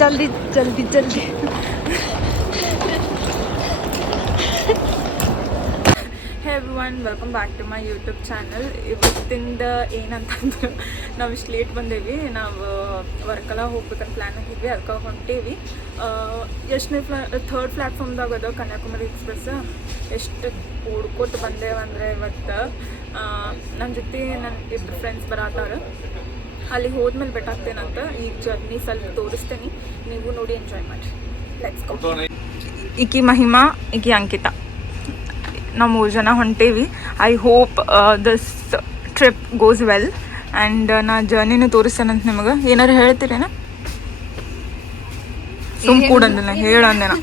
ಜಲ್ದಿ ಜಲ್ದಿ ಜಲ್ದಿ. Hey everyone, welcome back to my YouTube channel. ಇವತ್ತಿಂದ ಏನಂತಂದ್ರೆ ನಾವು ಇಷ್ಟು ಲೇಟ್ ಬಂದೇವಿ. ನಾವು ವರ್ಕಲ ಹೋಗ್ಬೇಕಂತ ಪ್ಲ್ಯಾನ್ ಆಗಿದ್ವಿ, ಅದಕ್ಕೆ ಹೊಂಟೇವಿ. ಎಷ್ಟನೇ ಥರ್ಡ್ ಪ್ಲ್ಯಾಟ್ಫಾರ್ಮ್ದಾಗ ಅದ ಕನ್ಯಾಕುಮಾರಿ ಎಕ್ಸ್ಪ್ರೆಸ್. ಎಷ್ಟು ಓಡ್ಕೊಟ್ಟು ಬಂದೇವಂದರೆ ಇವತ್ತು ನನ್ನ ಜೊತೆ ನನ್ನ ಇಬ್ಬರು ಫ್ರೆಂಡ್ಸ್ ಬರತ್ತಾರ. ಅಲ್ಲಿಗೆ ಹೋದ್ಮೇಲೆ ಬೆಟ್ಟಾಗ್ತೇನಂತ. ಈ ಜರ್ನಿ ಸ್ವಲ್ಪ ತೋರಿಸ್ತೇನೆ, ನೀವು ನೋಡಿ ಎಂಜಾಯ್ ಮಾಡಿ. Let's go. ಈಕಿ ಮಹಿಮಾ, ಈಕಿ ಅಂಕಿತಾ, ನಾವು 3 ಜನ ಹೊಂಟೇವಿ. I hope this trip goes well. And ನಾ ಜರ್ನಿನೂ ತೋರಿಸ್ತೇನಂತ ನಿಮಗೆ. ಏನಾರು ಹೇಳ್ತೀರೇನ? ಸುಮ್ ಕೂಡ ಅಂದಿಲ್ಲ, ಹೇಳಂದೇನ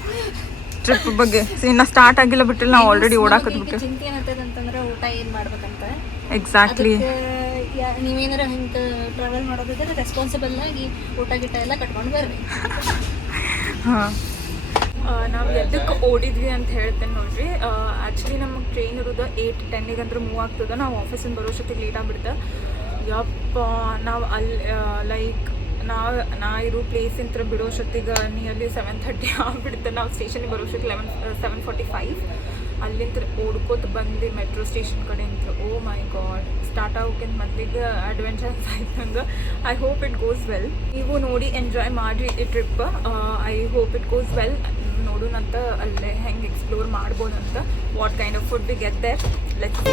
ಟ್ರಿಪ್ ಬಗ್ಗೆ. ಇನ್ನು ಸ್ಟಾರ್ಟ್ ಆಗಿಲ್ಲ ಬಿಟ್ಟಿಲ್ಲ, ನಾವು ಆಲ್ರೆಡಿ ಓಡಾಕತ್ಬಿಟ್ಟು. ಚಿಂತೆ ಏನಂತಂದ್ರೆ ಊಟ ಏನು ಮಾಡ್ಬೇಕಂತ. ಎಕ್ಸಾಕ್ಟ್ಲಿ. ನೀವೇನಾರ ಹಿಂಗೆ ಟ್ರಾವೆಲ್ ಮಾಡೋದಿದ್ರೆ ರೆಸ್ಪಾನ್ಸಿಬಲ್ ಆಗಿ ಊಟ ಗಿಟ ಎಲ್ಲ ಕಟ್ಕೊಂಡು ಬರ್ರಿ. ಹಾಂ, ನಾವು ಎದಕ್ಕೆ ಓಡಿದ್ವಿ ಅಂತ ಹೇಳ್ತೇನೆ ನೋಡ್ರಿ. ಆ್ಯಕ್ಚುಲಿ ನಮಗೆ ಟ್ರೈನ್ ಇರೋದು 8:10 ಅಂದ್ರೆ ಮೂವ್ ಆಗ್ತದೆ. ನಾವು ಆಫೀಸಿಂದ ಬರೋಷ್ಟೊತ್ತಿಗೆ ಲೇಟ್ ಆಗ್ಬಿಡ್ತು. ಯಪ್ಪ, ನಾವು ಅಲ್ಲಿ ಲೈಕ್ ನಾ ಇರೋ ಪ್ಲೇಸಿಂದ ಬಿಡೋಷ್ಟೊತ್ತಿಗೆ ನಿಯರ್ಲಿ 7:30 ಆಗ್ಬಿಡುತ್ತೆ. ನಾವು ಸ್ಟೇಷನಿಗೆ ಬರೋಷ್ಟೊತ್ತಿಗೆ 7:45. ಅಲ್ಲಿಂದ ಓಡ್ಕೋತ ಬಂದು ಮೆಟ್ರೋ ಸ್ಟೇಷನ್ ಕಡೆ ಅಂತ. ಓ ಮೈ ಗಾಡ್, ಸ್ಟಾರ್ಟ್ ಆಗೋಕ್ಕಿಂತ ಮೊದಲಿಗೆ ಅಡ್ವೆಂಚರ್ಸ್ ಆಯ್ತು ನಂಗೆ. I hope it goes well. ನೀವು ನೋಡಿ ಎಂಜಾಯ್ ಮಾಡಿರಿ ಈ trip. I hope it goes well. ನೋಡೋಣಂತ ಅಲ್ಲೇ ಹೆಂಗೆ ಎಕ್ಸ್ಪ್ಲೋರ್ ಮಾಡ್ಬೋದಂತ. What kind of food we get there. Let's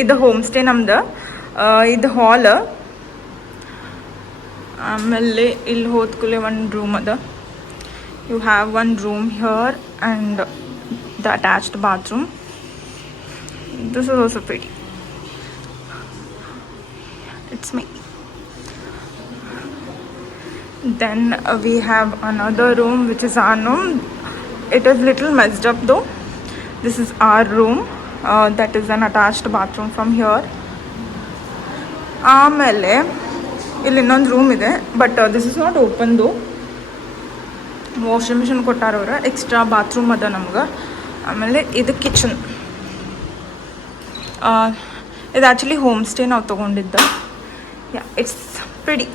ಇದು ಹೋಮ್ ಸ್ಟೇ ನಮ್ದು. ಇದು ಹಾಲ್. ಆಮೇಲೆ ಇಲ್ಲಿ ಹೋದ್ಕೂಲೆ ಒಂದು ರೂಮ್ ಅದ. You have one room here and the attached bathroom. This is also pretty. It's me. Then we have another room which is our room. It is little messed up though. This is our room. That is an attached bathroom from here. ಆಮೇಲೆ ಇಲ್ಲಿ ಇನ್ನೊಂದು room ಇದೆ, but this is not open though. Washing machine ಕೊಟ್ಟಾರವ್ರು. Extra bathroom ಅದ ನಮ್ಗೆ. ಆಮೇಲೆ ಇದು kitchen. ಇದು ಆ್ಯಕ್ಚುಲಿ ಹೋಮ್ ಸ್ಟೇ ನಾವು ತೊಗೊಂಡಿದ್ದ. Yeah, it's pretty.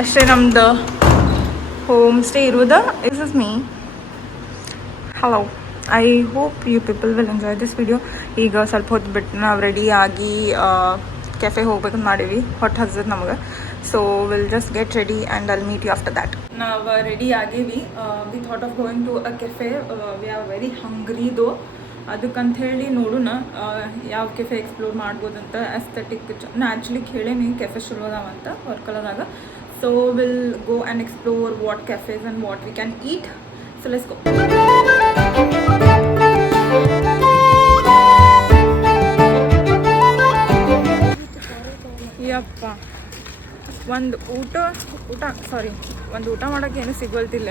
ಅಷ್ಟೇ ನಮ್ದು ಹೋಮ್ ಸ್ಟೇ ಇರೋದು. This is me. Hello, I hope you people will enjoy this video. ಈಗ ಸ್ವಲ್ಪ ಹೊತ್ತು ಬಿಟ್ಟು ನಾವು ರೆಡಿ ಆಗಿ ಕೆಫೆ ಹೋಗ್ಬೇಕಂತ ಮಾಡೀವಿ. ಹೊಟ್ಟೆ ಹಸಿದ್ ನಮಗೆ. So we'll just get ready and I'll meet you after that. ನಾವು ರೆಡಿ ಆಗೀವಿ. We thought of going to a cafe. We are very hungry though. ಅದಕ್ಕಂತ ಹೇಳಿ ನೋಡೋಣ ಯಾವ ಕೆಫೆ ಎಕ್ಸ್ಪ್ಲೋರ್ ಮಾಡ್ಬೋದಂತ. ಎಸ್ಥೆಟಿಕ್ ನಾ ಆ್ಯಕ್ಚುಲಿ ಕೇಳೇನಿ ಕೆಫೆ ಚಲೋ ಅದಾವಂತ ವರ್ಕಲದಾಗ. So we'll go and explore what cafes and what we can eat. So let's go. ಯಪ್ಪ, ಒಂದು ಊಟ ಮಾಡೋಕ್ಕೆ ಏನು ಸಿಗೋಲ್ತಿಲ್ಲ.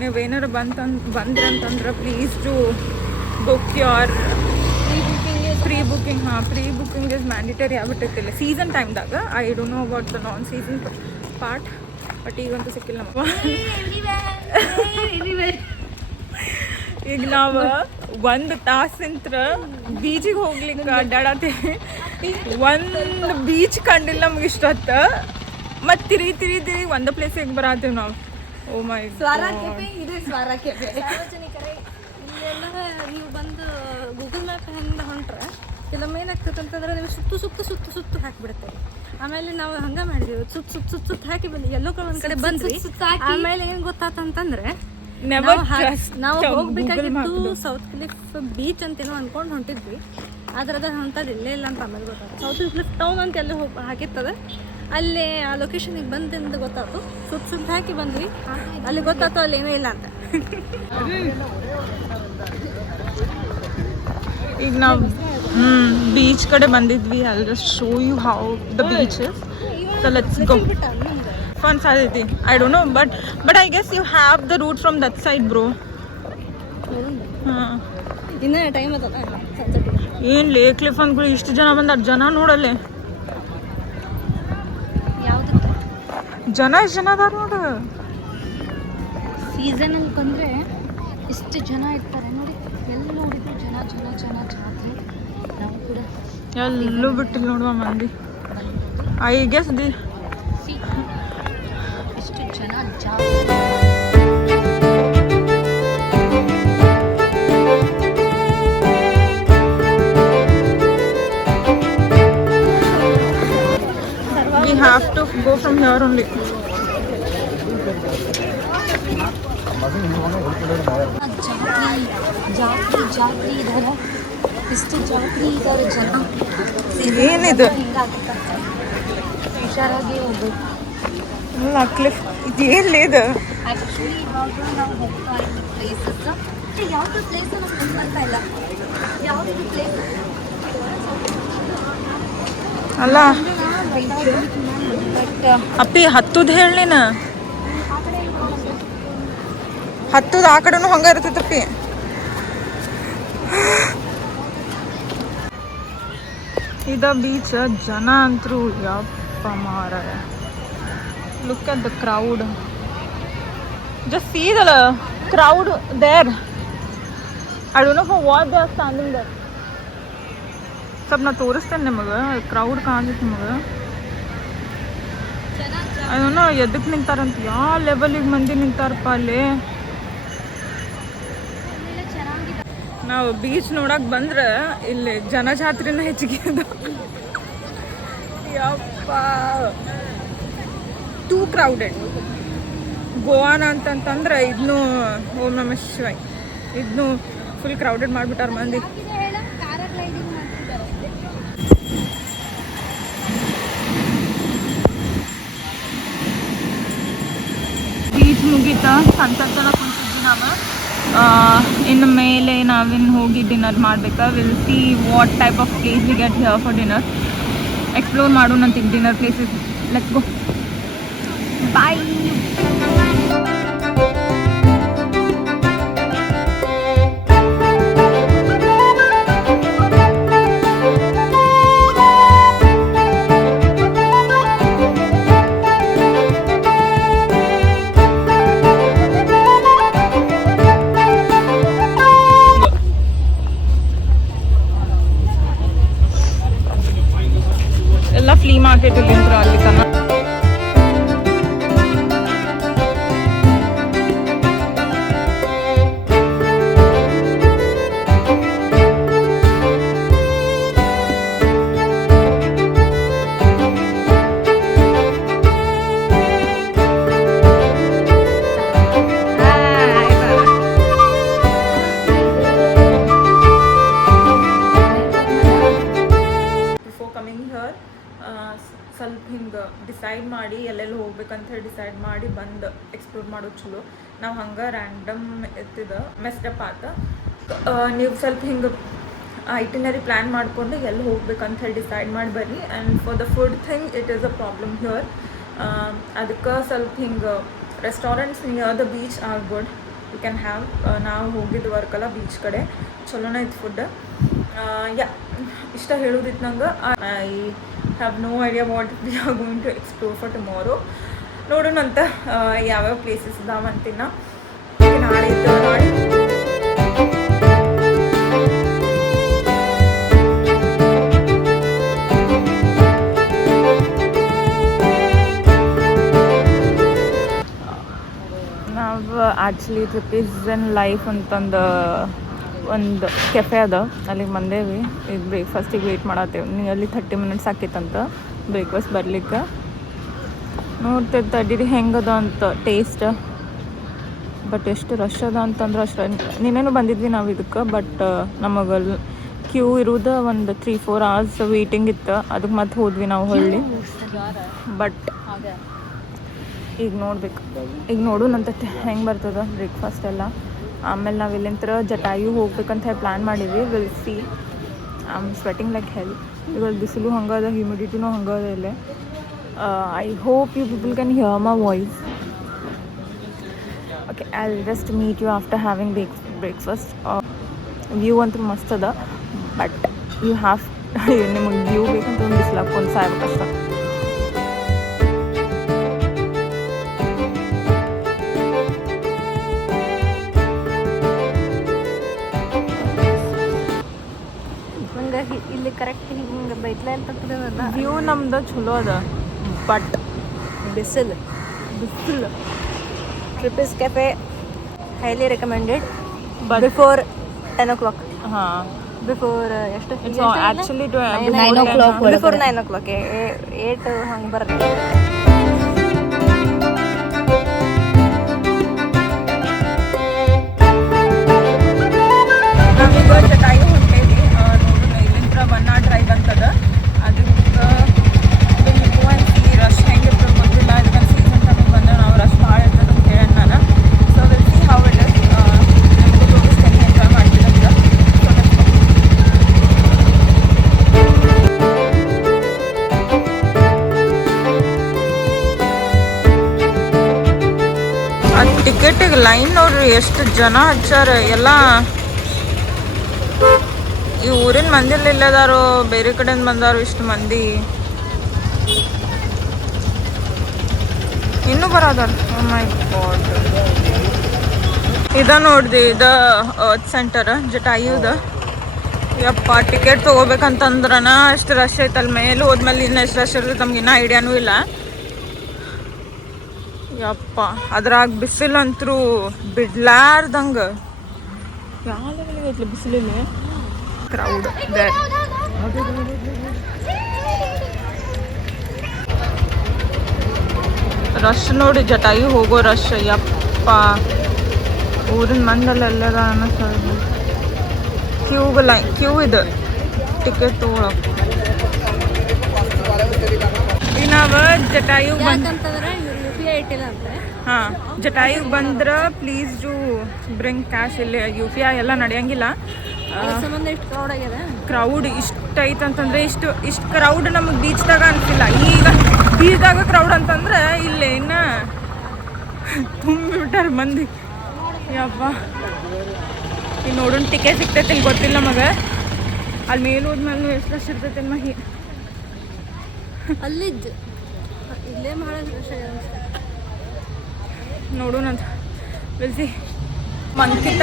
ನೀವೇನಾರು ಬಂದ್ರಂತಂದ್ರೆ please to book your pre booking. ಹಾಂ, ಪ್ರೀ ಬುಕ್ಕಿಂಗ್ ಇಸ್ ಮ್ಯಾಂಡಿಟರಿ ಆಗ್ಬಿಟ್ಟಿರ್ತಿಲ್ಲ ಸೀಸನ್ ಟೈಮ್ದಾಗ. I don't know about the non season part, but ಈಗಂತೂ ಸಿಕ್ಕಿಲ್ಲ ನಮಗೆ. ಈಗ ನಾವು 1 ತಾಸಿಂತ್ರ ಬೀಚಿಗೆ ಹೋಗ್ಲಿಕ್ಕೆ ಅಡ್ಡಾಡತ್ತೇವೆ. ಒಂದು ಬೀಚ್ ಕಂಡಿಲ್ಲ ನಮ್ಗೆ ಇಷ್ಟೊತ್ತು. ಮತ್ತು ತಿರುಗಿ ಒಂದು ಪ್ಲೇಸಿಗೆ ಬರತ್ತೇವೆ ನಾವು. ಓ ಮೈ ಸಾರ್ವಜನಿಕರೇ, ಇಲ್ಲೆಲ್ಲ ನೀವು ಬಂದು ಗೂಗಲ್ ಮ್ಯಾಪ್ ಹೆಂಗೆ ಹೊಂಟ್ರೆ ಕೆಲವೊಮ್ಮೆ ಏನಾಗ್ತದೆ ಅಂತಂದ್ರೆ ನೀವು ಸುತ್ತು ಹಾಕಿಬಿಡ್ತೇವೆ. ಆಮೇಲೆ ನಾವು ಹಂಗೆ ಮಾಡಿದೆವು, ಸುತ್ತು ಹಾಕಿ ಬಂದು ಎಲ್ಲೋ ಒಂದು ಕಡೆ ಬಂದ್ರಿ. ಆಮೇಲೆ ಏನು ಗೊತ್ತಾತಂತಂದ್ರೆ ನಾವು ಹೋಗ್ಬೇಕಾಗಿತ್ತು ಸೌತ್ ಕ್ಲಿಫ್ ಬೀಚ್ ಅಂತೇನೋ ಅನ್ಕೊಂಡು ಹೊಂಟಿದ್ವಿ. ಆದ್ರೆ ಅದು ಅಂಥದ್ದು ಇಲ್ಲೇ ಇಲ್ಲ ಅಂತ ಆಮೇಲೆ ಗೊತ್ತಾಯ್ತು. ಸೌತ್ ಕ್ಲಿಫ್ ಟೌನ್ ಅಂತ ಎಲ್ಲಿ ಹೋಗಿ ಹಾಕಿರ್ತದೆ, ಅಲ್ಲಿ ಆ ಲೊಕೇಶನಿಗೆ ಬಂದಿಂದ ಗೊತ್ತಾಯ್ತು. ಸುತ್ತ ಹಾಕಿ ಬಂದ್ವಿ, ಅಲ್ಲಿ ಗೊತ್ತಾಯ್ತು ಅಲ್ಲಿ ಏನೂ ಇಲ್ಲ ಅಂತ. ಈಗ ನಾವು ಬೀಚ್ ಕಡೆ ಬಂದಿದ್ವಿ. I just show you how the beach is. So let's go. Fun ಸಾಧ್ಯತೆ I don't know, but I guess you have the route from that side bro. ಹಾಂ, ಇನ್ನೂ ಟೈಮ್ ಅದಲ್ಲ ಏನು ಲೇ ಕ್ಲಿಫ್ ಅಂದ್ಗಳು ಇಷ್ಟು ಜನ ಬಂದಾರ. ಜನ ನೋಡಲ್ಲೇ ಜನ ಎಷ್ಟು ಜನ ಅದಾರ ನೋಡು. ಸೀಸನಲ್ಲಿ ಬಂದರೆ ಎಷ್ಟು ಜನ ಇರ್ತಾರೆ ನೋಡಿ. ಎಲ್ಲಿ ನೋಡಿದ್ರು ಜನ ಜನ ಜನ ಜಾತ್ರೆ. ನಾವು ಕೂಡ ಎಲ್ಲೂ ಬಿಟ್ಟಿಲ್ಲ ನೋಡುವ ಮಂದಿ. ಐ ಗೆಸ್ ದಿ ಎಷ್ಟು ಜನ ಜಾತ್ರೆ. we have to go from here only. ಜಾತ್ರೆ ಇದ್ದಾರೆ, ಎಷ್ಟು ಜಾತ್ರೆ ಇದ್ದಾರೆ ಜನ. ಏನಿದು ಹುಷಾರಾಗಿ ಹೋಗ್ಬೇಕು. ಅಲ್ಲ ಕ್ಲಿಫ್ ಇದು ಎಲ್ಲಿ ಇದು? ಆ್ಯಕ್ಚುಲಿ ಇವಾಗ ನಾವು ಹೋಗ್ತಾ ಇದ್ದ ಪ್ಲೇಸಸ್ ಯಾವುದು ಪ್ಲೇಸ್ ನಮ್ಗೆ ಗೊತ್ತಾಗ್ತಾ ಇಲ್ಲ. ಯಾವುದು ಪ್ಲೇಸ್ ಅಲ್ಲ ಬಟ್ ಅಪ್ಪಿ ಹತ್ತುದು ಹೇಳೇನ. ಹತ್ತುದು ಆ ಕಡೆನೂ ಹಂಗ ಇರ್ತೈತಪ್ಪಿ. ಇದ ಬೀಚ್. ಜನ ಅಂತರೂ ಯಪ್ಪ ಮಾರಾಯ. Look at the crowd. Just see the crowd there. I don't know for what they are standing there. ಸ್ವಲ್ಪ ನಾ ತೋರಿಸ್ತೇನೆ ನಿಮಗೆ. ಕ್ರೌಡ್ ಕಾಣಿಸುತ್ತೆ ನಿಮಗೆ. ಅದನ್ನು ಎದಕ್ಕೆ ನಿಂತಾರಂತ, ಯಾವ ಲೆವೆಲಿಗೆ ಮಂದಿ ನಿಂತಾರಪ್ಪ ಅಲ್ಲಿ. ನಾವು ಬೀಚ್ ನೋಡಕ್ಕೆ ಬಂದ್ರೆ ಇಲ್ಲಿ ಜನಜಾತ್ರೆನ ಹೆಚ್ಚಿಗೆ ಅದ. ಯಪ್ಪ ಟೂ ಕ್ರೌಡೆಡ್. ಗೋವಾನ ಅಂತಂತಂದ್ರೆ ಇದನ್ನು ಓಂ ನಮ ಶಿವಾಯ ಇದನ್ನು ಫುಲ್ ಕ್ರೌಡೆಡ್ ಮಾಡಿಬಿಟ್ಟಾರ ಮಂದಿ. ಬೀಚ್ ಮುಗೀತಾ ಸಂತನ ಕುಂತಿದ್ವಿ ನಾವು. ಇನ್ನು ಮೇಲೆ ನಾವಿನ್ನು ಹೋಗಿ ಡಿನ್ನರ್ ಮಾಡ್ಬೇಕಾ. We'll see what type of place we get here for dinner. Explore ಮಾಡೋಣ ಅಂತೀವಿ dinner places. Let's go. Bye. ಎಲ್ಲ ಫ್ಲೀ ಮಾರ್ಕೆಟ್ ಅಲ್ಲಿ ಅಲ್ಲಿ ತನ. ಸ್ವಲ್ಪ ಹಿಂಗೆ ಡಿಸೈಡ್ ಮಾಡಿ ಎಲ್ಲೆಲ್ಲಿ ಹೋಗ್ಬೇಕಂತ ಹೇಳಿ ಡಿಸೈಡ್ ಮಾಡಿ ಬಂದು ಎಕ್ಸ್ಪ್ಲೋರ್ ಮಾಡೋದು ಚಲೋ. ನಾವು ಹಂಗೆ ರ್ಯಾಂಡಮ್ ಎತ್ತಿದ ಮೆಸ್ಟಪ್ ಆತ. ನೀವು ಸ್ವಲ್ಪ ಹಿಂಗೆ ಐಟಿನರಿ ಪ್ಲ್ಯಾನ್ ಮಾಡಿಕೊಂಡು ಎಲ್ಲಿ ಹೋಗ್ಬೇಕಂತ ಹೇಳಿ ಡಿಸೈಡ್ ಮಾಡಿ ಬರ್ರಿ. And for the food thing it is a problem here. ಅದಕ್ಕೆ ಸ್ವಲ್ಪ ಹಿಂಗೆ restaurants near the beach are good. You can have. ನಾವು ಹೋಗಿದ್ದು ವರ್ಕಲ್ಲ ಬೀಚ್ ಕಡೆ, ಚಲೋನೇ ಇತ್ತು ಫುಡ್. ಯಾ ಇಷ್ಟ ಹೇಳೋದಿತ್ತು ನಂಗೆ. I have no idea what we are going to explore for tomorrow. ನೋಡೋಣ ಅಂತ ಯಾವ್ಯಾವ ಪ್ಲೇಸಸ್ ಇದಾವಂತಿನ ನಾಳೆ ನಾವು ಆ್ಯಕ್ಚುಲಿ ಟ್ರಿಪ್ ಇನ್ ಲೈಫ್ ಅಂತಂದು ಒಂದು ಕೆಫೆ ಅದ, ಅಲ್ಲಿಗೆ ಬಂದೇವಿ. ಈಗ ಬ್ರೇಕ್ಫಾಸ್ಟಿಗೆ ವೆಯ್ಟ್ ಮಾಡತ್ತೇವೆ. ನಿಯರ್ಲಿ 30 ಮಿನಿಟ್ಸ್ ಆಕೈತಂತ ಬ್ರೇಕ್ಫಾಸ್ಟ್ ಬರ್ಲಿಕ್ಕೆ. ನೋಡ್ತಿದ್ದ ತಡೀರಿ ಹೆಂಗದ ಅಂತ ಟೇಸ್ಟ್. ಬಟ್ ಎಷ್ಟು ರಶ್ ಅದ ಅಂತಂದ್ರೆ ಅಷ್ಟು. ನಿನ್ನೇನು ಬಂದಿದ್ವಿ ನಾವು ಇದಕ್ಕೆ, ಬಟ್ ನಮಗೆ ಕ್ಯೂ ಇರೋದು ಒಂದು 3-4 hours ವೇಟಿಂಗ್ ಇತ್ತು. ಅದಕ್ಕೆ ಮತ್ತೆ ಹೋದ್ವಿ ನಾವು ಹೊಳ್ಳಿ. ಬಟ್ ಈಗ ನೋಡ್ಬೇಕು, ಈಗ ನೋಡೋಣಂತೈತೆ ಹೆಂಗೆ ಬರ್ತದೆ ಬ್ರೇಕ್ಫಾಸ್ಟ್ ಎಲ್ಲ. ಆಮೇಲೆ ನಾವು ಇಲ್ಲಿಂತ್ರ ಜಟಾಯು ಹೋಗ್ಬೇಕಂತ ಹೇಳಿ ಪ್ಲ್ಯಾನ್ ಮಾಡೀವಿ. We'll see. I am sweating like hell. ಇವಾಗ ಬಿಸಿಲು ಹಂಗೆ ಅದ, ಹ್ಯೂಮಿಡಿಟಿನೂ ಹಂಗೆ ಅದ ಇಲ್ಲೇ. I hope you people can hear my voice. Okay, I will just meet you after having breakfast. View ಅಂತೂ ಮಸ್ತ್ ಅದ, ಬಟ್ ಯು ಹ್ಯಾವ್ ನಿಮಗೆ ವ್ಯೂ ಬೇಕಂತ ಒಂದು ಬಿಸ್ಲಾಕ್ ಒಂದು ಸಾಯ್ಬೇಕಷ್ಟ. ಹಂಗಾಗಿ ಇಲ್ಲಿ ಕರೆಕ್ಟ್ ಹಿಂಗೆ ಬೈಕ್ಲ ಅಂತ ವ್ಯೂ ನಮ್ದು ಚಲೋ ಅದ, ಬಟ್ ಬಿಸಿಲು. ಟ್ರಿಪಿಸ್ cafe highly recommended before 10 o'clock. ಹಾಂ, ಬಿಫೋರ್ ಎಷ್ಟು ಆ್ಯಕ್ಚುಲಿ ಬಿಫೋರ್ 9 o'clock 8 ಹಂಗೆ ಬರುತ್ತೆ. ನಾವೀಗ ಜಟಾಯು ಹೊಂಟೇವಿ. ನೋಡೋಣ, ಇಲ್ಲಿಂದ 1 hour ಡ್ರೈವ್ ಅಂತದ. ಅದಕ್ಕೆ ರಶ್ ಹೆಂಗಿರ್ತದೆ ಗೊತ್ತಿಲ್ಲ. ಇದಕ್ಕೆ ಸೀಸನ್ ಟೈಮಿಗೆ ಬಂದರೆ ನಾವು ರಶ್ ಭಾಳ ಇರ್ತದೆ ಅಂತ ಹೇಳಿ ನಾನು. So will see how it is. ನಿಮಗೂ ತೋರಿಸ್ತೀನಿ, ಎಂಜಾಯ್ ಮಾಡ್ತೀನಿ ಅಂತ. ಆ ಟಿಕೆಟಿಗೆ ಲೈನ್ ನೋಡ್ರಿ, ಎಷ್ಟು ಜನ ಹಚ್ಚಾರ. ಎಲ್ಲ ಈ ಊರಿನ ಮಂದಿಲ್ಲಿ ಇಲ್ಲದಾರೋ, ಬೇರೆ ಕಡೆಯಿಂದ ಬಂದಾರೋ ಇಷ್ಟು ಮಂದಿ. ಇನ್ನೂ ಬರೋದಾರ. ಓ ಮೈ ಗಾಡ್. ಇದ ನೋಡ್ದಿ, ಇದ ಅರ್ತ್ ಸೆಂಟರ್ ಜಟಾಯುದ. ಯಪ್ಪ, ಟಿಕೆಟ್ ತೊಗೋಬೇಕಂತಂದ್ರನ ಎಷ್ಟು ರಶ್ ಐತಲ್ಲ. ಮೇಲೆ ಹೋದ್ಮೇಲೆ ಇನ್ನು ಎಷ್ಟು ರಶ್ ಇರ್ತದೆ ನಮ್ಗೆ ಇನ್ನೂ ಐಡಿಯಾನೂ ಇಲ್ಲ. ಯಪ್ಪ, ಅದ್ರಾಗ ಬಿಸಿಲಂತರೂ ಬಿಡ್ಲಾರ್ದಂಗೆ ಯಾವ ಲೆವೆಲಿಗೆ ಐತ್ಲಿ ಬಿಸಿಲಲ್ಲಿ. Crowd there. ರಶ್ ನೋಡಿ, ಜಟಾಯು ಹೋಗೋ ರಶ್. ಯಪ್ಪ, ಊರಿನ ಮಂದಲ್ಲ ಎಲ್ಲರ ಅನ್ನಿಸ್ತದೆ. ಕ್ಯೂ ಇದೆ ಟಿಕೆಟ್ ತೊಗೊಳಕ್ಕೆ. ಈಗ ನಾವು ಜಟಾಯು ಯಾಕಂತಂದ್ರೆ UPI ಇಟ್ಟಿಲ್ಲ ಅಂತ. ಹಾಂ, ಜಟಾಯುಗೆ ಬಂದ್ರೆ ಪ್ಲೀಸ್ ಡೂ ಬ್ರಿಂಗ್ ಕ್ಯಾಶ್. ಇಲ್ಲಿ UPI ಎಲ್ಲ ನಡೆಯಂಗಿಲ್ಲ. ಸಂಬಂಧ ಎಷ್ಟು ಕ್ರೌಡ್ ಆಗ್ಯದ. ಕ್ರೌಡ್ ಇಷ್ಟು ಐತಂತಂದ್ರೆ ಇಷ್ಟು ಕ್ರೌಡ್ ನಮಗೆ ಬೀಚ್ದಾಗ ಅನಿಸಿಲ್ಲ. ಈಗ ಬೀಚ್ದಾಗ ಕ್ರೌಡ್ ಅಂತಂದ್ರೆ ಇಲ್ಲೇ ಇನ್ನು ತುಂಬಿಬಿಟ್ಟಾರೆ ಮಂದಿ. ಯಪ್ಪ, ಈಗ ನೋಡೋಣ ಟಿಕೆಟ್ ಸಿಗ್ತೈತೆ ಇಲ್ಲಿ ಗೊತ್ತಿಲ್ಲ ನಮಗೆ. ಅಲ್ಲಿ ಮೇಲೆ ಹೋದ್ಮೇಲೆ ಎಷ್ಟು ರಶ್ ಇರ್ತೈತೆ ಮಹಿ. ಅಲ್ಲಿದ್ದು ಇಲ್ಲೇ ಮಾಡೋದು ರಶ್ ನೋಡೋಣಂತ ಬೆಲ್ಸಿ. ಮಂಕಿತ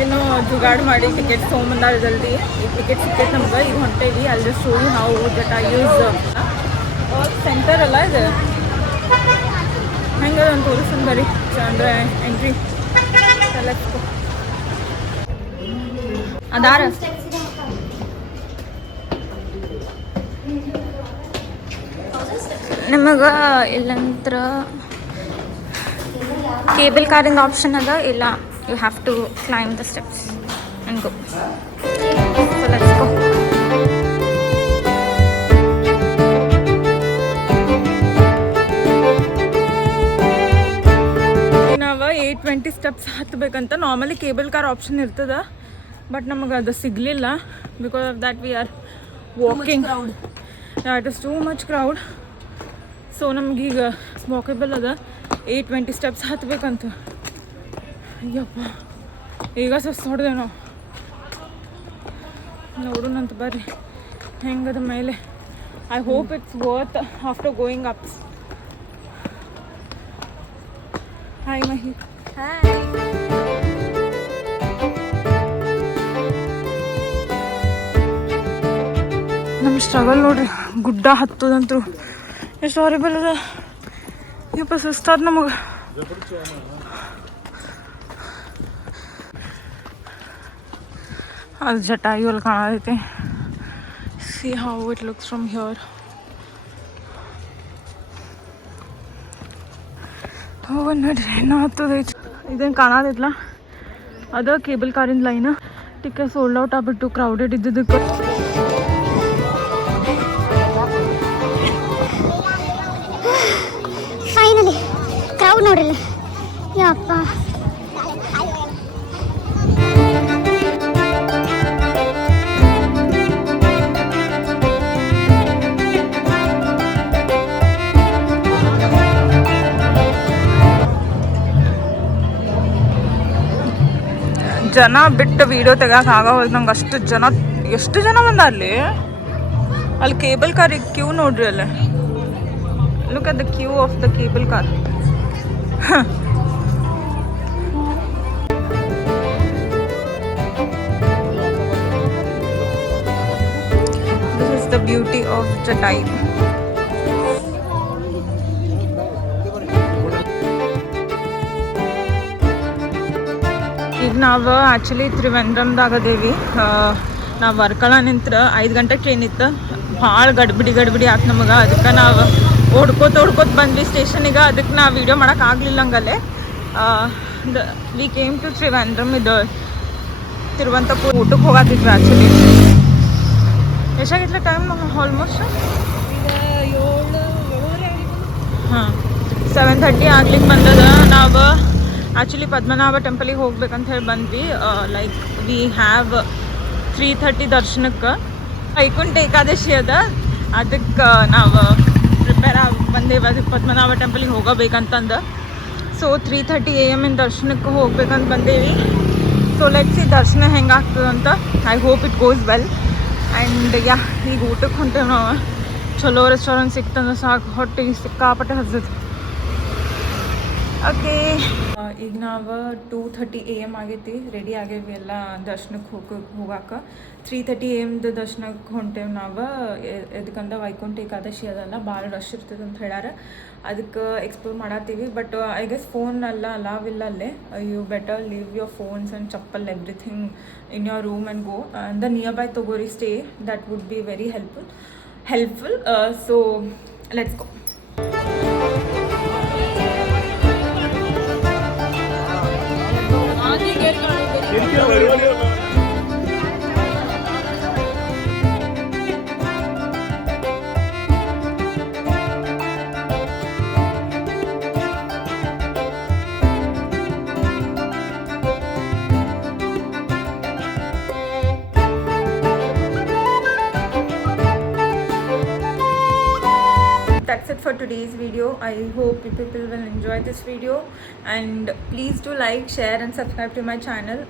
ಏನು ಜುಗಾಡ್ ಮಾಡಿ ಟಿಕೆಟ್ ತೊಗೊಂಬಂದಾರ ಜಲ್ದಿ. ಈ ಟಿಕೆಟ್ ಸಿಕ್ಕೈತೆ ನಮ್ಗೆ. ಈಗ ಹೊಂಟೇವಿ. ಅಲ್ಲಿ ಜಸ್ಟ್ ಶೋ ನಾವು ಜಟಾಯೂಸ್ ಸೆಂಟರ್ ಅಲ್ಲ ಇದು. ಹೆಂಗೆ ಒಂದು ತೋರಿಸ್ತಾನೆ ಬರೀ ಅಂದರೆ ಎಂಟ್ರಿ ಸೆಲೆಕ್ಟ್ ಅದಾರ. ನಿಮಗೆ ಇಲ್ಲಂತ್ರ ಕೇಬಲ್ ಕಾರಿಂಗ್ ಆಪ್ಷನ್ ಅದ ಇಲ್ಲ. You have to climb the steps and go. So let's go. ನಾವು 820 ಸ್ಟೆಪ್ಸ್ ಹತ್ತಬೇಕಂತ. ನಾರ್ಮಲಿ ಕೇಬಲ್ ಕಾರ್ ಆಪ್ಷನ್ ಇರ್ತದ, ಬಟ್ ನಮಗೆ ಅದು ಸಿಗಲಿಲ್ಲ. Because of that we are walking. It is too much crowd. So ನಮಗೀಗ walkable ಅದ 820 ಸ್ಟೆಪ್ಸ್ ಹತ್ತಬೇಕಂತ. ಅಯ್ಯಪ್ಪ, ಈಗ ಸುಸ್ತು ಹೊಡೆದೇವು ನಾವು. ನೋಡೋಣಂತ ಬರ್ರಿ ಹೆಂಗದ ಮೇಲೆ. I hope it's worth after going ups. Hi Mahi. ನಮ್ಮ ಸ್ಟ್ರಗಲ್ ನೋಡ್ರಿ, ಗುಡ್ಡ ಹತ್ತೋದಂತೂ ಎಷ್ಟು ಹಾರಿಬಲ್ ಅದ. ಯಪ್ಪ, ಸುಸ್ತಾದ ನಮಗೆ. ಅದು ಜಟಾಯು ಅಲ್ಲಿ ಕಾಣತೈತಿ. See how it looks from here. ಹೋಗೋಣ ನೋಡ್ರಿ, ಇನ್ನೂ ಹತ್ತದೈತಿ. ಇದೇನು ಕಾಣತೈತಲ್ಲ, ಅದು ಕೇಬಲ್ ಕಾರಿನ ಲೈನ್. ಟಿಕೆಟ್ ಸೋಲ್ಡ್ ಔಟ್ ಆಗ್ಬಿಟ್ಟು ಕ್ರೌಡೆಡ್ ಇದ್ದದಕ್ಕೆ. ಫೈನಲಿ ಕ್ರೌಡ್ ನೋಡ್ರಿ ಯಪ್ಪ. ಜನ ಬಿಟ್ಟು ವಿಡಿಯೋ ತೆಗಕ್ಕೆ ಆಗೋದು ನಂಗೆ. ಅಷ್ಟು ಜನ, ಎಷ್ಟು ಜನ ಬಂದ ಅಲ್ಲಿ. ಅಲ್ಲಿ ಕೇಬಲ್ ಕಾರಿಗೆ ಕ್ಯೂ ನೋಡ್ರಿ ಅಲ್ಲಿ. Look at the queue of the cable car. This is the beauty of the time. ಈಗ ನಾವು ಆ್ಯಕ್ಚುಲಿ ತ್ರಿವೇಂದ್ರಮ್ದಾಗ ಅದೇವಿ. ನಾವು ವರ್ಕಳ ನಿಂತ್ರ 5 ಗಂಟೆಗೆ ಟ್ರೈನ್ ಇತ್ತು. ಭಾಳ ಗಡ್ಬಿಡಿ ಆಯ್ತು ನಮಗೆ. ಅದಕ್ಕೆ ನಾವು ಓಡ್ಕೋತ ಬಂದ್ವಿ ಸ್ಟೇಷನಿಗೆ. ಅದಕ್ಕೆ ನಾವು ವೀಡಿಯೋ ಮಾಡೋಕೆ ಆಗಲಿಲ್ಲ ಹಂಗಲ್ಲೇ. We came to Trivandrum. ಇದು ತಿರುವಂತಪುರ ಊಟಕ್ಕೆ ಹೋಗತ್ತಿದ್ವಿ ಆ್ಯಕ್ಚುಲಿ. ಎಷ್ಟಾಗಿತ್ತು ಟೈಮ್ ಆಲ್ಮೋಸ್ಟ್? ಹಾಂ, 7:30 ಆಗ್ಲಿಕ್ಕೆ ಬಂದದ. ನಾವು ಆ್ಯಕ್ಚುಲಿ ಪದ್ಮನಾಭ ಟೆಂಪಲಿಗೆ ಹೋಗ್ಬೇಕಂತ ಹೇಳಿ ಬಂದ್ವಿ. ಲೈಕ್ ವಿ ಹ್ಯಾವ್ 3:30 ದರ್ಶನಕ್ಕೆ. ವೈಕುಂಠ ಏಕಾದಶಿ ಅದ, ಅದಕ್ಕೆ ನಾವು ಪ್ರಿಪೇರ್ ಆಗಿ ಬಂದೇವೆ. ಅದಕ್ಕೆ ಪದ್ಮನಾಭ ಟೆಂಪಲಿಗೆ ಹೋಗಬೇಕಂತಂದು. ಸೊ 3:30 AM ದರ್ಶನಕ್ಕೆ ಹೋಗ್ಬೇಕಂತ ಬಂದೇವಿ. ಸೊ ಲೆಟ್ಸ್ ಸಿ ದರ್ಶನ ಹೆಂಗಾಗ್ತದಂತ. I hope it goes well. And ಈಗ ಊಟಕ್ಕೆ ಹೊಂಟೇವೆ ನಾವು. ಚಲೋ ರೆಸ್ಟೋರೆಂಟ್ ಸಿಕ್ತಂದ್ರೆ ಸಾಕು, ಹೊಟ್ಟೆಗೆ ಸಿಕ್ಕಾಪಟ್ಟೆ ಹತ್ತದ. ಓಕೆ, ಈಗ ನಾವು 2:30 AM ಆಗೈತಿ. ರೆಡಿ ಆಗೇವಿ ಎಲ್ಲ ದರ್ಶನಕ್ಕೆ ಹೋಗಾಕ. 3:30 AM ದರ್ಶನಕ್ಕೆ ಹೊಂಟೇವೆ ನಾವು. ಎದಕ್ಕಂದ್ರೆ ವೈಕುಂಠ ಏಕಾದಶಿ ಅದಲ್ಲ, ಭಾಳ ರಶ್ ಇರ್ತದೆ ಅಂತ ಹೇಳ್ಯಾರ. ಅದಕ್ಕೆ ಎಕ್ಸ್ಪ್ಲೋರ್ ಮಾಡತ್ತೀವಿ. ಬಟ್ ಐ ಗೆಸ್ ಫೋನ್ ಎಲ್ಲ ಅಲಾವ್ ಇಲ್ಲ ಅಲ್ಲೇ. You better leave your phones and ಚಪ್ಪಲ್ everything in your room and go. The nearby ತಗೋರಿ stay. That would be very helpful. So let's go. That's it for today's video. I hope people will enjoy this video, and please do like, share and subscribe to my channel.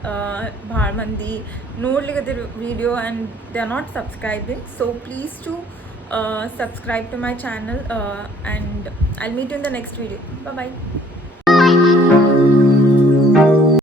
Bhal mandi nodligadir video and they are not subscribing, so please do subscribe to my channel, and I'll meet you in the next video. Bye bye.